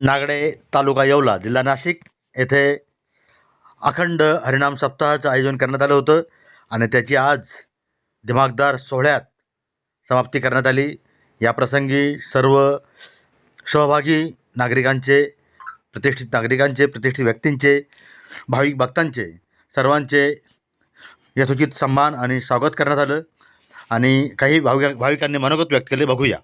नागडे तालुका येवला जिल्हा नाशिक. येथे अखंड हरिनाम सप्ताहाचं आयोजन करण्यात आलं होतं आणि त्याची आज दिमागदार सोहळ्यात समाप्ती करण्यात आली. या प्रसंगी सर्व सहभागी नागरिकांचे प्रतिष्ठित नागरिकांचे प्रतिष्ठित व्यक्तींचे भाविक भक्तांचे सर्वांचे यथोचित सन्मान आणि स्वागत करण्यात आलं. आणि काही भाविक भाविकांनी मनोगत व्यक्त केले बघूया.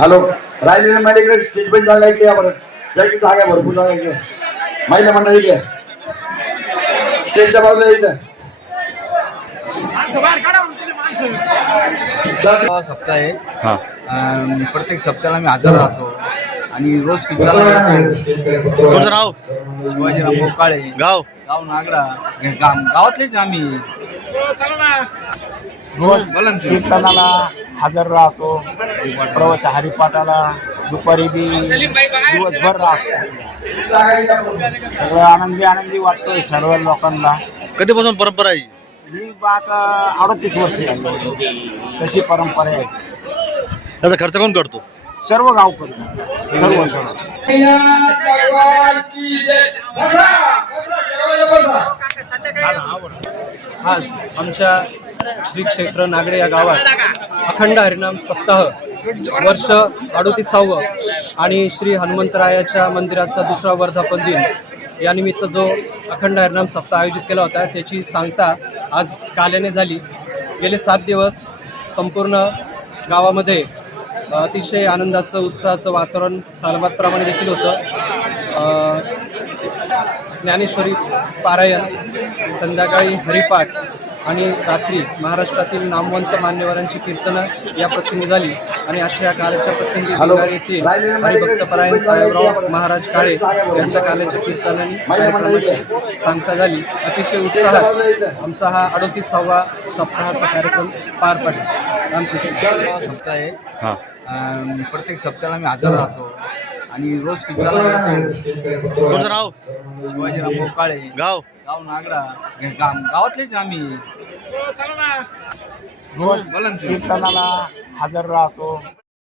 हॅलो राहिलेल्या महिलेकडे सीट बेल्ट जागा इकडे या बरं. या इकडे जागा भरपूर जागा इकडे. महिला मंडळी इकडे. स्टेजच्या बाजूला इकडे. हा सप्ताह आहे. हां. प्रत्येक सप्ताहाला मी हजर राहतो. आणि रोज नाव शिवाजीराव बोकाळे गाव? गाव नागडा हे गाव गावातलेच आम्ही. रोज बोला. ना तुम्ही. कीर्तनाला हजर राहतो. प्रवच हरिपाठाला दुपारी बी दिवसभर राहतो. सगळं आनंदी आनंदी वाटतोय सर्व लोकांना. कधीपासून परंपरा आहे? ही बात अडतीस वर्ष तशी परंपरा आहे. त्याचा खर्च कोण करतो? सर्व गावकरी. सर्व सर्व आज आमच्या श्री क्षेत्र नागडे या गावात अखंड हरिनाम सप्ताह वर्ष अडोतीसावं आणि श्री हनुमंतरायाच्या मंदिराचा दुसरा वर्धापन दिन यानिमित्त जो अखंड हरिनाम सप्ताह आयोजित केला होता त्याची सांगता आज काल्याने झाली. गेले सात दिवस संपूर्ण गावामध्ये अतिशय आनंदाचं उत्साहाचं वातावरण सालबादप्रमाणे देखील होतं. अ, ज्ञानेश्वरी पारायण संध्याकाळी हरिपाठ आणि रात्री महाराष्ट्रातील नामवंत मान्यवरांची कीर्तनं या प्रसंगी झाली. आणि आजच्या या काळाच्या प्रसंगी हॅलो. बिहार येथील हरिभक्तपरायण साहेबराव महाराज काळे यांच्या काल्याच्या कीर्तनाने कार्यक्रमाची सांगता झाली. अतिशय उत्साहात आमचा हा अडोतीसावा सप्ताहाचा कार्यक्रम पार पडला. रामकृष्ण. हा सप्ताह आहे. हां. प्रत्येक सप्ताहाला मी हजर राहतो. आणि रोज कीर्तनाला जातो नाव शिवाजीराव बोकाळे. गाव? गाव नागडा गाव गावातलेच आम्ही. रोज. कीर्तनाला हजर राहतो.